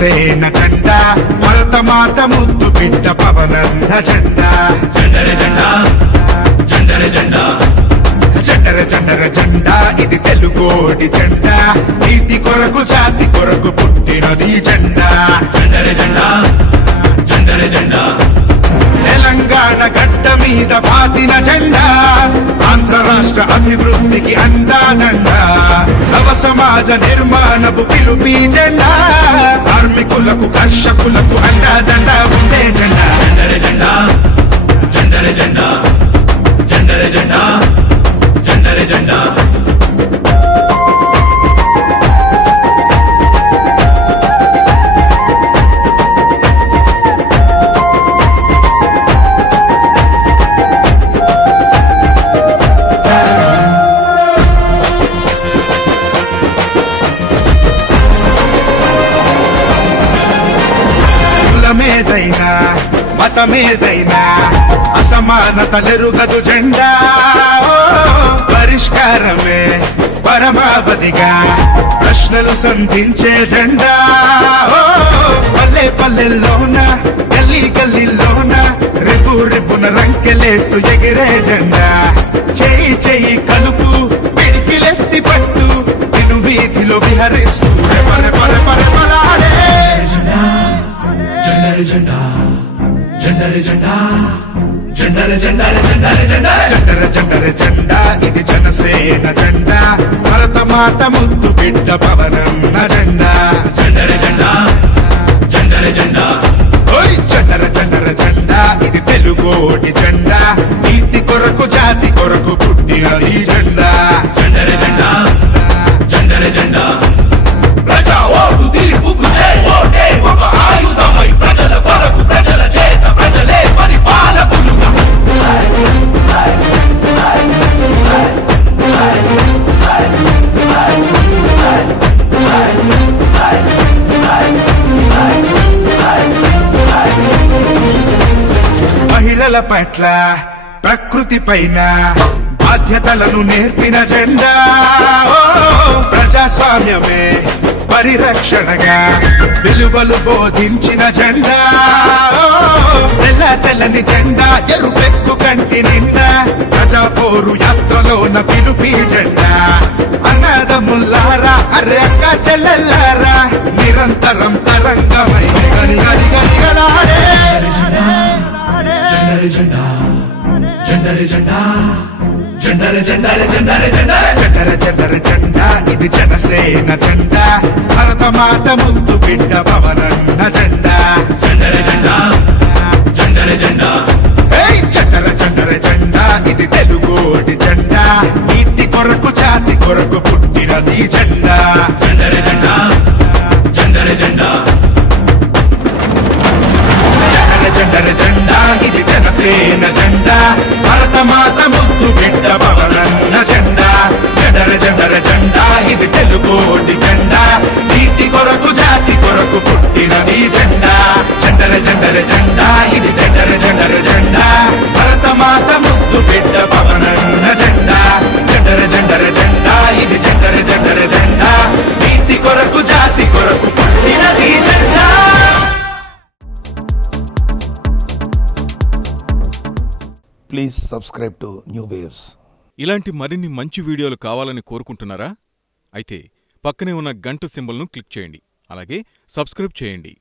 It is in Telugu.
జనసేన జెండా భరతమాత ముద్దు బిడ్డ పవనన్న జెండా జెండర జెండా జెండర జెండా జెండర జెండర జెండా ఇది తెలుగోడి జెండా నీతి కొరకు జాతి కొరకు పుట్టినది జెండా జెండర జెండా జెండర జెండా తెలంగాణ గడ్డ మీద బాతిన జెండా ఆంధ్ర రాష్ట్ర అభివృద్ధికి అందాదండ నవ సమాజ నిర్మాణపు పిలుపి జెండా కార్మికులకు కర్షకులకు అండాదండ ఉండే జెండా జెండర జెండా జెండర జెండా జెండర జెండా జెండర జెండా కులమేదైనా మతమేదైనా అసమానతలెరుగదు జెండా ఓ, పరిష్కారమే పరమావధిగా ప్రశ్నలు సంధించే జెండా ఓ, పల్లె పల్లెల్లోన గల్లీ గల్లీలోన రేపు రేపున రంకెలేస్తూ ఎగిరే జెండా చేయి చేయి కలుపు పిడికిలెత్తి పట్టు తిను వీధిలో విహరిస్తూ పర పర పర పరాడే జెండర జెండా జెండర జెండా జెండర జెండర జెండర జెండర జెండర జెండర జెండా ఇది జనసేన జెండా భరతమాత ముద్దు బిడ్డ పవనన్న జెండా జెండర జెండా జెండర జెండా ఓయ్ జెండర జెండర జెండా ఇది తెలుగోడి జెండా నీతి కొరకు జాతి కొరకు పుట్టిన ఈ జెండా జెండర జెండా జెండర జెండా ప్రజా ఓటు తీర్పుకు జై ఓటే ఒక ఆయుధమై ప్రజల కొరకు ప్రజల చేత ప్రజలే పరిపాలకులుగా మహిళల పట్ల ప్రకృతి పైన బాధ్యతలను నేర్పిన జెండా ఓ, ప్రజాస్వామ్యమే పరిరక్షణగా విలువలు బోధించిన జెండా ఓ, తెల్ల తెల్లని జెండా ఎరుపెక్కు కంటి నిండా ప్రజా పోరు యాత్రలోన పిలుపి జెండా అన్నదమ్ముల్లారా అరే అక్క చెల్లెల్లారా నిరంతరం తరంగమై గని గని గనిగలాడే జెండర జెండా జెండర జెండా జెండర జెండర జెండర జెండర జెండర జెండర జెండా ఇది జనసేన జెండా భరతమాత ముద్దు బిడ్డ పవనన్న జెండా జెండర జెండా జెండర జెండా ఏయ్ జెండర జెండర జెండా ఇది తెలుగోడి జెండా నీతి కొరకు జాతి కొరకు పుట్టినది జెండా జెండర జెండా జెండర జెండా జెండర జెండర జెండా ఇది జనసేన జెండా భరతమాత ముద్దు బిడ్డ పవనన్న జెండా జెండర జెండర జెండా ఇది తెలుగోడి జెండా నీతి కొరకు జాతి కొరకు పుట్టినది జెండా జెండర జెండర జెండా ఇది జెండర జెండర జెండా భరతమాత ముద్దు బిడ్డ పవనన్న జెండా జెండర జెండర జెండా ఇది జెండర జెండర జెండా నీతి కొరకు జాతి కొరకు పుట్టినది జెండా. Please subscribe to new waves. ఇలాంటి మరిన్ని మంచి వీడియోలు కావాలని కోరుకుంటున్నారా? అయితే పక్కనే ఉన్న గంట సింబల్ను క్లిక్ చేయండి. అలాగే సబ్స్క్రైబ్ చేయండి.